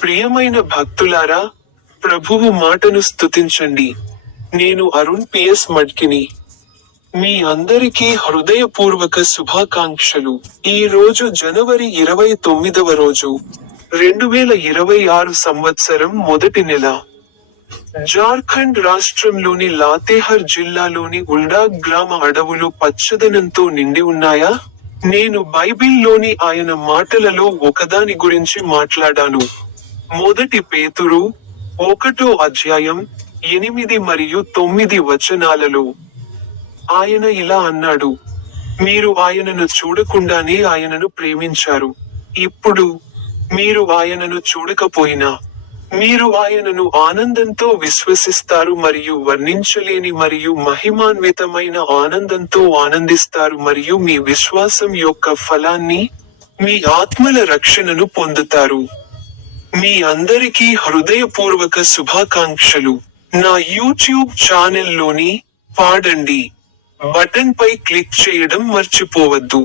ప్రియమైన భక్తులారా, ప్రభువు మాటను స్తుతించండి. నేను అరుణ్ పిఎస్ మడ్కిని. మీ అందరికీ హృదయపూర్వక శుభాకాంక్షలు. ఈ రోజు జనవరి 29వ రోజు, 2026 సంవత్సరం మొదటి నెల. జార్ఖండ్ రాష్ట్రంలోని లాతేహర్ జిల్లాలోని ఉల్డా గ్రామ అడవులు పచ్చదనంతో నిండి ఉన్నాయా? నేను బైబిల్లోని ఆయన మాటలలో ఒకదాని గురించి మాట్లాడాను. మొదటి పేతురు 1వ అధ్యాయం 8 మరియు 9 వచనాలలో ఆయన ఇలా అన్నాడు: మీరు ఆయనను చూడకుండానే ఆయనను ప్రేమించారు. ఇప్పుడు మీరు ఆయనను చూడకపోయినా మీరు ఆయనను ఆనందంతో విశ్వసిస్తారు మరియు వర్ణించలేని మరియు మహిమాన్వితమైన ఆనందంతో ఆనందిస్తారు మరియు మీ విశ్వాసం యొక్క ఫలాన్ని, మీ ఆత్మల రక్షణను పొందుతారు. మీ అందరికీ హృదయపూర్వక శుభాకాంక్షలు. నా యూట్యూబ్ ఛానెల్లోని పాడండి బటన్ పై క్లిక్ చేయడం మర్చిపోవద్దు.